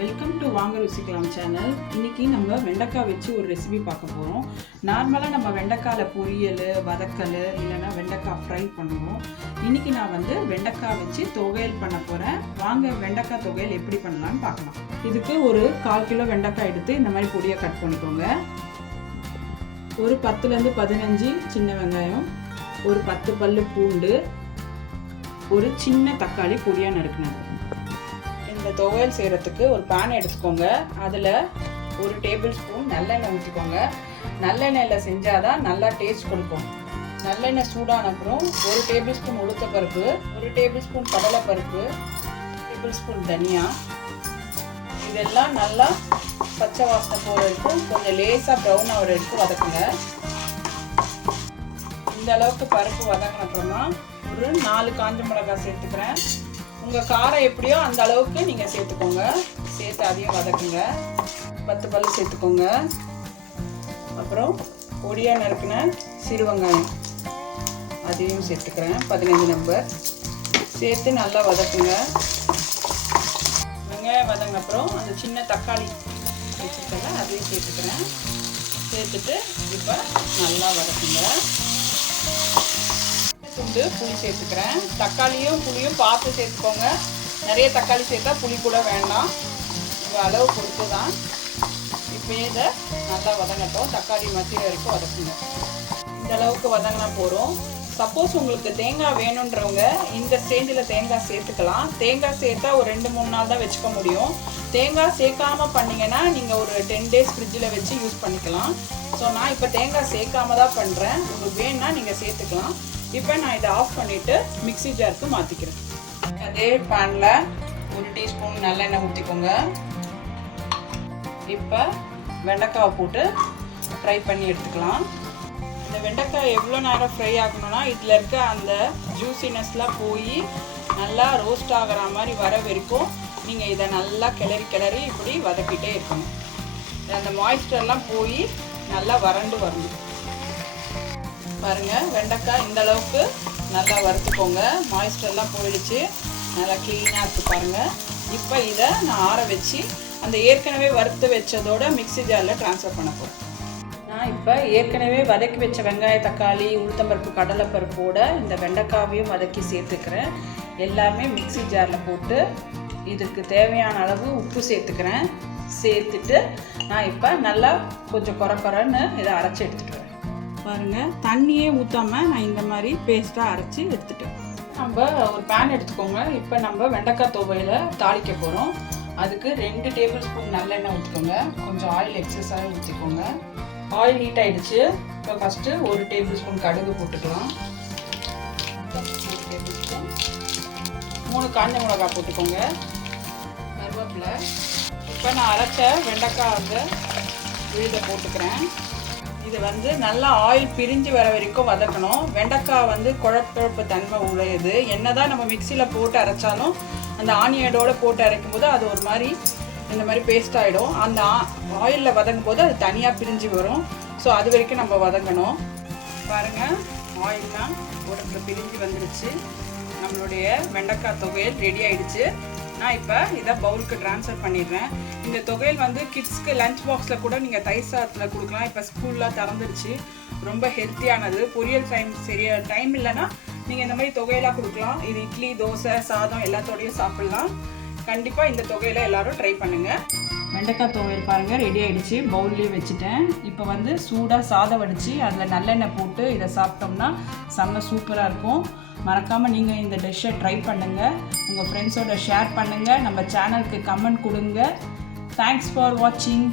Welcome to வாங்க ருசிக்கலாம் channel. இன்னைக்கு நம்ம வெண்டைக்காய் வச்சு ஒரு ரெசிபி பார்க்க போகிறோம். நார்மலாக நம்ம வெண்டைக்காயில் பொரியல், வதக்கல் இல்லைன்னா வெண்டைக்காய் ஃப்ரை பண்ணுவோம். இன்னைக்கு நான் வெண்டைக்காய் வச்சு துவையல் பண்ண போகிறேன். வாங்க வெண்டைக்காய் துவையல் எப்படி பண்ணலான்னு பார்க்கலாம். இதுக்கு ஒரு 1/4 கிலோ வெண்டைக்காய் எடுத்து இந்த மாதிரி பொடியை கட் பண்ணிக்கோங்க. ஒரு 10லேருந்து 15 சின்ன வெங்காயம், ஒரு 10 பல்லு பூண்டு, ஒரு சின்ன தக்காளி பொடியாக நறுக்கினது. இந்த துவையல் செய்கிறதுக்கு ஒரு பேன் எடுத்துக்கோங்க. அதில் ஒரு டேபிள் ஸ்பூன் நல்லெண்ணெய் ஊற்றிக்கோங்க. நல்லெண்ணெயில் செஞ்சால் தான் நல்லா டேஸ்ட் கொடுக்கும். நல்லெண்ணெய் சூடான அப்புறம் ஒரு டேபிள் ஸ்பூன் உளுத்தப்பருப்பு, ஒரு டேபிள் ஸ்பூன் கடலைப்பருப்பு, டேபிள் ஸ்பூன் தனியா, இதெல்லாம் நல்லா பச்சை வாசனை போகிற வரைக்கும் கொஞ்சம் லேசாக ப்ரௌன் ஆகிற வரைக்கும் வதக்குங்க. இந்த அளவுக்கு பருப்பு வதங்கின அப்புறமா ஒரு 4 காஞ்ச மிளகாய் சேர்த்துக்கிறேன். உங்கள் காரம் எப்படியோ அந்த அளவுக்கு நீங்கள் சேர்த்துக்கோங்க. சேர்த்து அதையும் வதக்குங்க. 10 பல்லு சேர்த்துக்கோங்க. அப்புறம் பொடியாக நறுக்கின சிறு வெங்காயம் அதையும் சேர்த்துக்கிறேன். 15 நம்பர் சேர்த்து நல்லா வதக்குங்க. வெங்காயம் வதங்கின அப்புறம் அந்த சின்ன தக்காளி வச்சுருக்கல அதையும் சேர்த்துக்கிறேன். சேர்த்துட்டு இப்போ நல்லா வதக்குங்க. துண்டு புளி சேர்த்துக்கிறேன். தக்காளியும் புளியும் பார்த்து சேர்த்துக்கோங்க. நிறைய தக்காளி சேர்த்தா புளி கூட வேண்டாம். உங்கள் அளவு பொறுத்து தான். இப்போ இதை நல்லா வதங்கட்டும். தக்காளி மத்திய வரைக்கும் வதக்குங்க. இந்த அளவுக்கு வதங்கினா போகிறோம். சப்போஸ் உங்களுக்கு தேங்காய் வேணுன்றவங்க இந்த ஸ்டேஜில் தேங்காய் சேர்த்துக்கலாம். தேங்காய் சேர்த்தா ஒரு 2-3 நாள் தான் வச்சுக்க முடியும். தேங்காய் சேர்க்காமல் பண்ணிங்கன்னா நீங்கள் ஒரு 10 டேஸ் ஃப்ரிட்ஜில் வச்சு யூஸ் பண்ணிக்கலாம். ஸோ நான் இப்போ தேங்காய் சேர்க்காம தான் பண்ணுறேன். உங்களுக்கு வேணுன்னா நீங்கள் சேர்த்துக்கலாம். இப்போ நான் இதை ஆஃப் பண்ணிவிட்டு மிக்ஸி ஜாருக்கு மாற்றிக்கிறேன். அதே பேனில் ஒரு டீஸ்பூன் நல்லெண்ணெய் ஊற்றிக்கோங்க. இப்போ வெண்டைக்காவை போட்டு ஃப்ரை பண்ணி எடுத்துக்கலாம். இந்த வெண்டைக்காய் எவ்வளோ நேரம் ஃப்ரை ஆகணும்னா இதில் இருக்க அந்த ஜூசினஸ்லாம் போய் நல்லா ரோஸ்ட் ஆகிற மாதிரி வர வரைக்கும் நீங்கள் இதை நல்லா கிளறி இப்படி வதக்கிட்டே இருக்கணும். அந்த மாய்ஸ்டர்லாம் போய் நல்லா வறண்டு வரணும். பாருங்கள், வெண்டைக்காய் இந்த அளவுக்கு நல்லா வறுத்துக்கோங்க. மாய்ஸ்டர்லாம் போயிடுச்சு, நல்லா க்ளீனாக இருக்குது பாருங்கள். இப்போ இதை நான் ஆற வச்சு அந்த ஏற்கனவே வறுத்து வச்சதோட மிக்ஸி ஜாரில் ட்ரான்ஸ்ஃபர் பண்ண போகிறேன். நான் இப்போ ஏற்கனவே வதக்கி வச்ச வெங்காய, தக்காளி, உளுத்தம்பருப்பு, கடலைப்பருப்போட இந்த வெண்டைக்காவையும் வதக்கி சேர்த்துக்கிறேன். எல்லாமே மிக்ஸி ஜாரில் போட்டு இதுக்கு தேவையான அளவு உப்பு சேர்த்துக்கிறேன். சேர்த்துட்டு நான் இப்போ நல்லா கொஞ்சம் குறன்னு இதை அரைச்சி எடுத்துக்கிறேன். பாருங்கள், தண்ணியே ஊற்றாமல் நான் இந்த மாதிரி பேஸ்ட்டாக அரைச்சி எடுத்துட்டேன். நம்ம ஒரு பேன் எடுத்துக்கோங்க. இப்போ நம்ம வெண்டைக்காய் துவையலை தாளிக்க போகிறோம். அதுக்கு 2 டேபிள் ஸ்பூன் நல்லெண்ணெய் ஊற்றிக்கோங்க. கொஞ்சம் ஆயில் எக்ஸஸாக ஊற்றிக்கோங்க. ஆயில் ஹீட் ஆகிடுச்சு. இப்போ ஃபஸ்ட்டு ஒரு டேபிள் ஸ்பூன் கடுகு போட்டுக்கலாம். 1 டேபிள் ஸ்பூன் 3 காஞ்ச மிளகாய் போட்டுக்கோங்க. கருவேப்பிலை. இப்போ நான் அரைச்ச வெண்டைக்காய் விழுத போட்டுக்கிறேன். இது நல்லா ஆயில் பிரிஞ்சு வர வரைக்கும் வதக்கணும். வெண்டைக்காய் குழப்பு தன்மை உடையது. என்னதான் நம்ம மிக்சியில் போட்டு அரைச்சாலும் அந்த ஆனியனோட போட்டு அரைக்கும் போது அது ஒரு மாதிரி இந்த மாதிரி பேஸ்ட் ஆகிடும். அந்த ஆயிலில் வதங்கும் போது அது தனியாக பிரிஞ்சு வரும். ஸோ அது வரைக்கும் நம்ம வதங்கணும். பாருங்கள், ஆயில்லாம் உடம்புல பிரிஞ்சு வந்துடுச்சு. நம்மளுடைய வெண்டைக்காய் துவையல் ரெடி ஆகிடுச்சு. நான் இப்போ இதை பவுலுக்கு ட்ரான்ஸ்ஃபர் பண்ணிடுறேன். இந்த துவையல் கிட்ஸ்க்கு லஞ்ச் பாக்ஸில் கூட நீங்கள் தயிர் சாதத்தில் கொடுக்கலாம். இப்போ ஸ்கூல்லாம் திறந்துடுச்சு. ரொம்ப ஹெல்த்தியானது. பொரியல் டைம் இல்லைன்னா நீங்கள் இந்த மாதிரி துவையலாக கொடுக்கலாம். இது இட்லி, தோசை, சாதம் எல்லாத்தோடையும் சாப்பிட்லாம். கண்டிப்பாக இந்த துவையலை எல்லோரும் ட்ரை பண்ணுங்கள். வெண்டைக்காய் துவையல் பாருங்கள், ரெடி ஆகிடுச்சு. பவுல்லேயே வச்சுட்டேன். இப்போ சூடாக சாதம் வடித்து அதில் நல்லெண்ணெய் போட்டு இதை சாப்பிட்டோம்னா செம்ம சூப்பராக இருக்கும். மறக்காமல் நீங்கள் இந்த டிஷ்ஷை ட்ரை பண்ணுங்கள். உங்கள் ஃப்ரெண்ட்ஸோட ஷேர் பண்ணுங்கள். நம்ம சேனலுக்கு கமெண்ட் கொடுங்க. தேங்க்ஸ் ஃபார் வாட்சிங்.